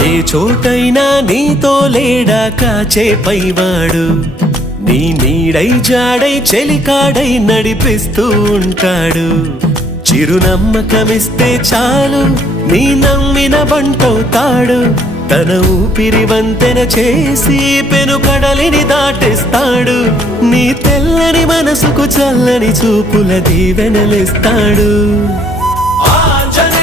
ఏ చోటైనా నీతో లేడా కాచే పైవాడు, నీ నీడై జాడై చెలికాడై నడిపిస్తూ ఉంటాడు. చిరునమ్మకమిస్తే చాలు నీ నమ్మిన బంటవుతాడు. తన ఊపిరి వంతెన చేసి పెను కడలిని దాటిస్తాడు. నీ తెల్లని మనసుకు చల్లని చూపుల దీవెనలిస్తాడు. ఆంజనేయ